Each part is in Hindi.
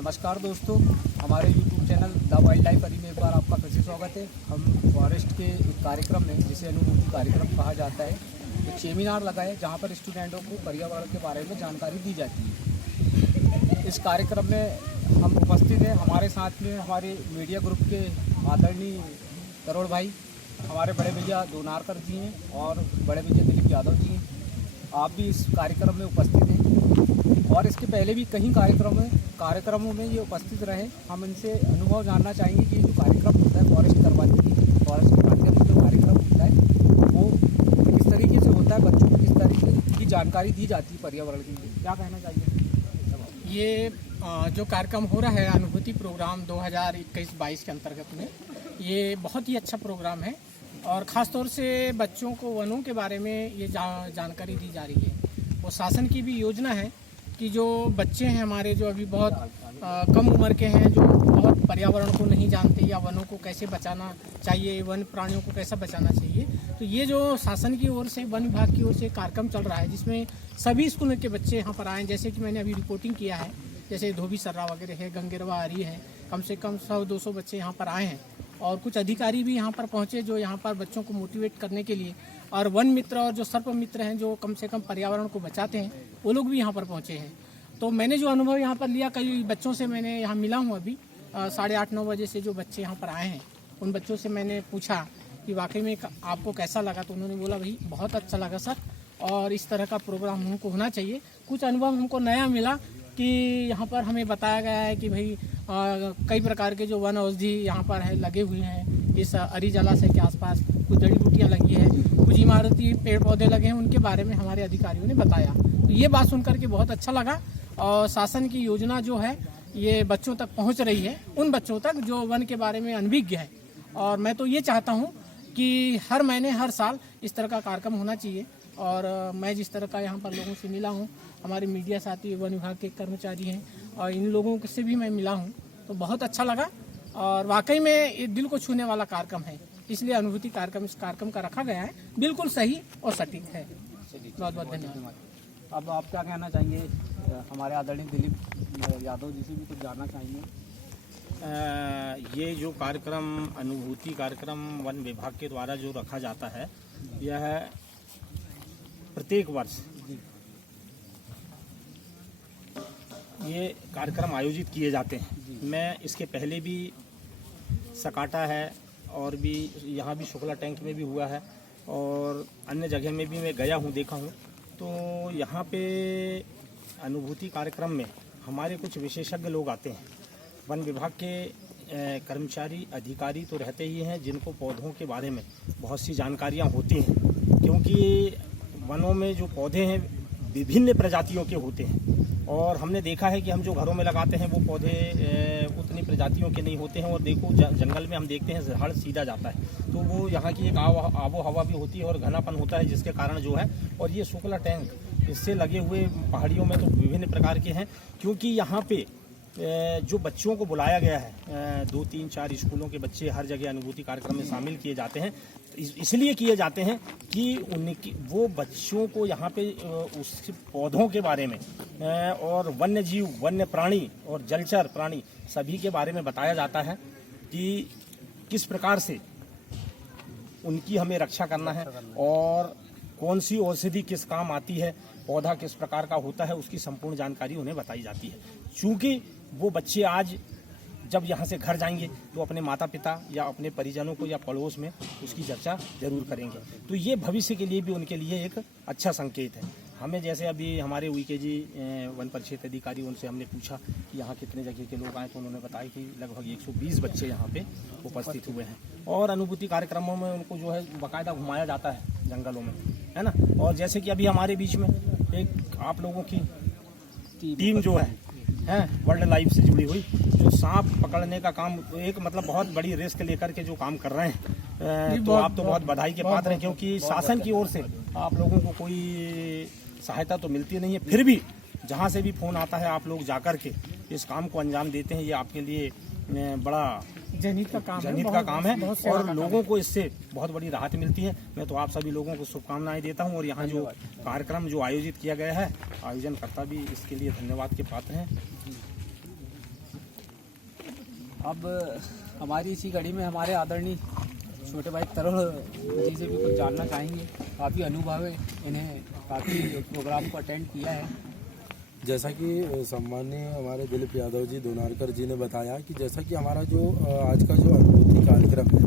नमस्कार दोस्तों, हमारे YouTube channel the wild life Hari में एक बार आपका फिर से स्वागत है। हम फॉरेस्ट के एक कार्यक्रम में, जिसे अनुभूति कार्यक्रम कहा जाता है, एक सेमिनार लगा है जहाँ पर स्टूडेंटों को पर्यावरण के बारे में जानकारी दी जाती है। इस कार्यक्रम में हम उपस्थित हैं। हमारे साथ में हमारे मीडिया ग्रुप के आदरणीय करोड़ भाई, हमारे बड़े भैया दोनारकर जी हैं और बड़े भैया दिलीप यादव जी हैं। आप भी इस कार्यक्रम में उपस्थित हैं और इसके पहले भी कई कार्यक्रमों में ये उपस्थित रहे। हम इनसे अनुभव जानना चाहेंगे कि जो कार्यक्रम होता है फॉरेस्ट करवाने की, फॉरेस्ट डिपार्टमेंट में जो कार्यक्रम होता है वो किस तरीके से होता है, बच्चों को किस तरीके की जानकारी दी जाती है पर्यावरण के लिए, क्या कहना चाहिए? ये जो कार्यक्रम हो रहा है अनुभूति प्रोग्राम 2021-22 के अंतर्गत में, ये बहुत ही अच्छा प्रोग्राम है और ख़ास तौर से बच्चों को वनों के बारे में ये जानकारी दी जा रही है। वो शासन की भी योजना है कि जो बच्चे हैं हमारे, जो अभी बहुत कम उम्र के हैं, जो बहुत पर्यावरण को नहीं जानते या वनों को कैसे बचाना चाहिए, वन प्राणियों को कैसा बचाना चाहिए, तो ये जो शासन की ओर से, वन विभाग की ओर से कार्यक्रम चल रहा है जिसमें सभी स्कूलों के बच्चे यहाँ पर आए। जैसे कि मैंने अभी रिपोर्टिंग किया है, जैसे धोबी सर्रा वगैरह है, गंगेरवा आरी है, कम से कम 100-200 बच्चे यहाँ पर आए हैं और कुछ अधिकारी भी यहाँ पर पहुँचे जो यहाँ पर बच्चों को मोटिवेट करने के लिए, और वन मित्र और जो सर्प मित्र हैं जो कम से कम पर्यावरण को बचाते हैं, वो लोग भी यहाँ पर पहुँचे हैं। तो मैंने जो अनुभव यहाँ पर लिया, कई बच्चों से मैंने यहाँ मिला हूँ अभी 8:30-9 बजे से जो बच्चे यहाँ पर आए हैं, उन बच्चों से मैंने पूछा कि वाकई में आपको कैसा लगा, तो उन्होंने बोला भाई बहुत अच्छा लगा सर, और इस तरह का प्रोग्राम हमको होना चाहिए। कुछ अनुभव हमको नया मिला कि यहाँ पर हमें बताया गया है कि भाई कई प्रकार के जो वन औषधि यहाँ पर है लगे हुए हैं। इस अरी जलाशय के आसपास कुछ जड़ी बूटियाँ लगी है, कुछ इमारती पेड़ पौधे लगे हैं, उनके बारे में हमारे अधिकारियों ने बताया। तो ये बात सुनकर के बहुत अच्छा लगा और शासन की योजना जो है ये बच्चों तक पहुँच रही है, उन बच्चों तक जो वन के बारे में अनभिज्ञ है। और मैं तो ये चाहता हूँ कि हर महीने, हर साल इस तरह का कार्यक्रम होना चाहिए। और मैं जिस तरह का यहाँ पर लोगों से मिला हूँ, हमारे मीडिया साथी, वन विभाग के कर्मचारी हैं, और इन लोगों से भी मैं मिला हूँ, तो बहुत अच्छा लगा और वाकई में ये दिल को छूने वाला कार्यक्रम है। इसलिए अनुभूति कार्यक्रम इस कार्यक्रम का रखा गया है, बिल्कुल सही और सटीक है। बहुत बहुत धन्यवाद। अब आप क्या कहना चाहेंगे? हमारे आदरणीय दिलीप यादव जी से भी कुछ जानना चाहेंगे। ये जो कार्यक्रम, अनुभूति कार्यक्रम वन विभाग के द्वारा जो रखा जाता है, यह प्रत्येक वर्ष ये कार्यक्रम आयोजित किए जाते हैं। मैं इसके पहले भी सकाटा है और भी यहाँ भी शुक्ला टैंक में भी हुआ है और अन्य जगह में भी मैं गया हूँ, देखा हूँ। तो यहाँ पे अनुभूति कार्यक्रम में हमारे कुछ विशेषज्ञ लोग आते हैं। वन विभाग के कर्मचारी, अधिकारी तो रहते ही हैं जिनको पौधों के बारे में बहुत सी जानकारियाँ होती हैं, क्योंकि वनों में जो पौधे हैं विभिन्न प्रजातियों के होते हैं और हमने देखा है कि हम जो घरों में लगाते हैं वो पौधे उतनी प्रजातियों के नहीं होते हैं। और देखो जंगल में हम देखते हैं झाड़ सीधा जाता है, तो वो यहाँ की एक आबो हवा भी होती है और घनापन होता है, जिसके कारण जो है। और ये शुक्ला टैंक, इससे लगे हुए पहाड़ियों में तो विभिन्न प्रकार के हैं, क्योंकि यहाँ पे जो बच्चों को बुलाया गया है, 2-3-4 स्कूलों के बच्चे हर जगह अनुभूति कार्यक्रम में शामिल किए जाते हैं। इसलिए किए जाते हैं कि वो बच्चों को यहाँ पे उस पौधों के बारे में और वन्य जीव, वन्य प्राणी और जलचर प्राणी सभी के बारे में बताया जाता है कि किस प्रकार से उनकी हमें रक्षा करना है और कौन सी औषधि किस काम आती है, पौधा किस प्रकार का होता है, उसकी संपूर्ण जानकारी उन्हें बताई जाती है। चूँकि वो बच्चे आज जब यहाँ से घर जाएंगे तो अपने माता पिता या अपने परिजनों को या पड़ोस में उसकी चर्चा जरूर करेंगे, तो ये भविष्य के लिए भी उनके लिए एक अच्छा संकेत है। हमें जैसे अभी हमारे UKG वन परिक्षेत्र अधिकारी, उनसे हमने पूछा कि यहाँ कितने जगह के लोग आए, तो उन्होंने बताया कि लगभग 120 बच्चे यहाँ पे उपस्थित हुए हैं। और अनुभूति कार्यक्रमों में उनको जो है बाकायदा घुमाया जाता है जंगलों में, है ना। और जैसे कि अभी हमारे बीच में एक आप लोगों की टीम जो है वर्ल्ड लाइफ से जुड़ी हुई, जो सांप पकड़ने का काम, एक मतलब बहुत बड़ी रिस्क लेकर के जो काम कर रहे हैं, तो आप तो बहुत बधाई के पात्र हैं, क्योंकि शासन की ओर से आप लोगों को कोई सहायता तो मिलती नहीं है, फिर भी जहां से भी फोन आता है आप लोग जाकर के इस काम को अंजाम देते हैं। ये आपके लिए बड़ा जनहित का काम है और लोगों को इससे बहुत बड़ी राहत मिलती है। मैं तो आप सभी लोगों को शुभकामनाएं देता हूं और यहाँ जो कार्यक्रम जो आयोजित किया गया है, आयोजनकर्ता भी इसके लिए धन्यवाद के पात्र हैं। अब हमारी इसी कड़ी में हमारे आदरणीय छोटे भाई तरुण जी से भी कुछ जानना चाहेंगे। काफ़ी अनुभव है इन्हें, काफ़ी प्रोग्राम को अटेंड किया है। जैसा कि सम्माननीय हमारे दिलीप यादव जी दोनारकर जी ने बताया कि जैसा कि हमारा जो आज का जो अनुभूति कार्यक्रम है,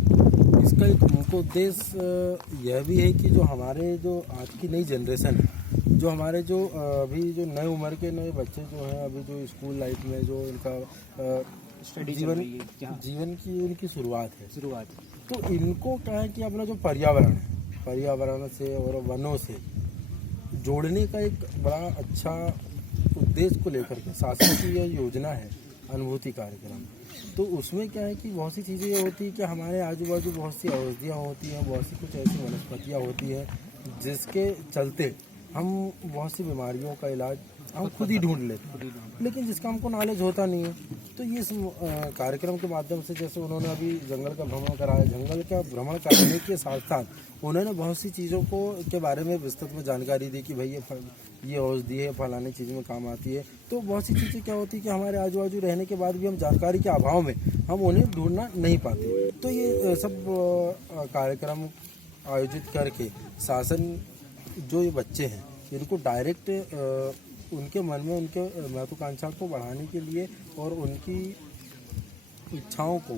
इसका एक मुख्य उद्देश्य यह भी है कि जो हमारे जो आज की नई जनरेशन है, जो हमारे जो अभी जो नए उम्र के नए बच्चे जो हैं, अभी जो स्कूल लाइफ में जो इनका स्टडी जीवन की उनकी शुरुआत है, शुरुआत तो इनको क्या है कि अपना जो पर्यावरण है, पर्यावरण से और वनों से जोड़ने का एक बड़ा अच्छा उद्देश्य को लेकर के शासन की यह योजना है अनुभूति कार्यक्रम। तो उसमें क्या है कि बहुत सी चीज़ें ये होती है कि हमारे आजू बाजू बहुत सी औषधियाँ होती हैं, बहुत सी कुछ ऐसी वनस्पतियाँ होती हैं जिसके चलते हम बहुत सी बीमारियों का इलाज हम खुद ही ढूंढ लेते हैं, लेकिन जिसका हमको नॉलेज होता नहीं है। तो ये इस कार्यक्रम के माध्यम से, जैसे उन्होंने अभी जंगल का भ्रमण कराया, जंगल का भ्रमण कराने के साथ साथ उन्होंने बहुत सी चीज़ों को के बारे में विस्तृत में जानकारी दी कि भाई ये औषधि है, फलानी चीज़ में काम आती है। तो बहुत सी चीज़ें क्या होती है कि हमारे आजू बाजू रहने के बाद भी हम जानकारी के अभाव में हम उन्हें ढूंढना नहीं पाते। तो ये सब कार्यक्रम आयोजित करके शासन जो ये बच्चे हैं इनको डायरेक्ट उनके मन में उनके महत्वाकांक्षा को बढ़ाने के लिए और उनकी इच्छाओं को,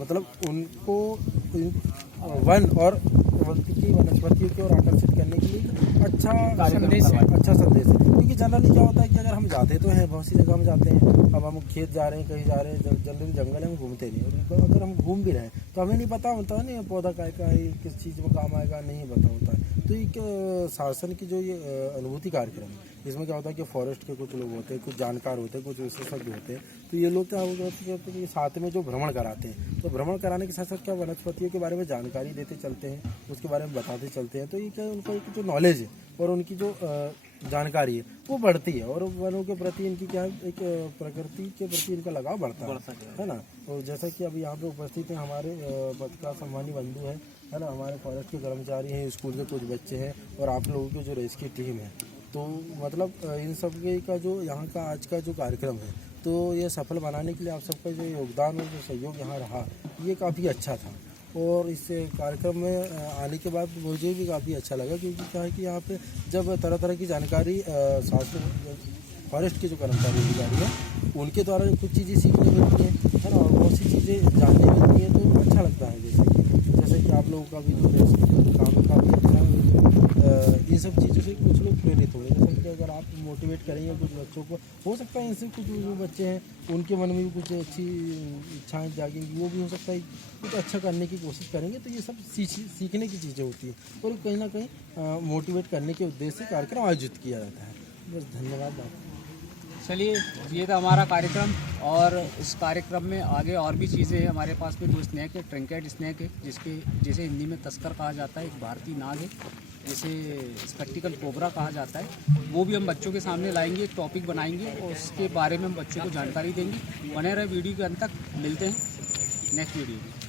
मतलब उनको वन और की वनस्पतियों की ओर आकर्षित करने के लिए अच्छा संदेश है। क्योंकि जनरली क्या होता है कि अगर हम जाते तो हैं, बहुत सी जगह हम जाते हैं, अब हम खेत जा रहे हैं, कहीं जा रहे हैं, जनरली जंगल है, हम घूमते नहीं हैं। अगर हम घूम भी रहे हैं तो हमें नहीं पता होता है नहीं पौधा का है, किस चीज़ में काम आएगा, नहीं पता होता है। तो एक शासन की जो ये अनुभूति कार्यक्रम है, इसमें क्या होता है कि फॉरेस्ट के कुछ लोग होते हैं, कुछ जानकार होते हैं, कुछ विशेषज्ञ होते हैं। तो ये लोग क्या होते हैं कि साथ में जो भ्रमण कराते हैं, तो भ्रमण कराने के साथ साथ क्या वनस्पतियों के बारे में जानकारी देते चलते हैं, उसके बारे में बताते चलते हैं। तो ये क्या उनको एक जो नॉलेज है और उनकी जो जानकारी है वो बढ़ती है, और वनों के प्रति इनकी क्या एक प्रकृति के प्रति इनका लगाव बढ़ता है ना। तो जैसा कि अभी यहाँ पे उपस्थित हैं हमारे पत्रकार सम्मानी बंधु है ना, हमारे फॉरेस्ट के कर्मचारी हैं, स्कूल के कुछ बच्चे हैं, और आप लोगों की जो रेस्क्यू टीम है। तो मतलब इन सब का जो यहाँ का आज का जो कार्यक्रम है, तो ये सफल बनाने के लिए आप सबका जो योगदान और जो सहयोग यहाँ रहा, ये काफ़ी अच्छा था। और इस कार्यक्रम में आने के बाद मुझे भी काफ़ी अच्छा लगा, क्योंकि क्या है कि यहाँ पे जब तरह तरह की जानकारी शासन फॉरेस्ट के जो कर्मचारी अधिकारी हैं उनके द्वारा जो कुछ चीज़ें सीखने मिलती है ना, और बहुत सी चीज़ें जानने मिलती हैं, तो अच्छा लगता है। जैसे कि आप लोगों का भी जो काम का भी अच्छा है, ये सब चीज़ों से कुछ लोग प्रेरित होंगे। जैसे कि अगर आप मोटिवेट करेंगे कुछ बच्चों को, हो सकता है इनसे कुछ जो बच्चे हैं उनके मन में भी कुछ अच्छी इच्छाएँ जागेंगी, वो भी हो सकता है कुछ अच्छा करने की कोशिश करेंगे। तो ये सब सीखने की चीज़ें होती हैं, और कहीं ना कहीं मोटिवेट करने के उद्देश्य से कार्यक्रम आयोजित किया जाता है। बस धन्यवाद। चलिए, ये था हमारा कार्यक्रम, और इस कार्यक्रम में आगे और भी चीज़ें हैं हमारे पास में। जो स्नैक है, ट्रिंकेट स्नैक है, जिसे हिंदी में तस्कर कहा जाता है, एक भारतीय नाग है, जिसे स्पेक्टिकल कोबरा कहा जाता है, वो भी हम बच्चों के सामने लाएंगे, एक टॉपिक बनाएंगे और उसके बारे में हम बच्चों को जानकारी देंगे। बने रहे वीडियो के अंत तक। मिलते हैं नेक्स्ट वीडियो में।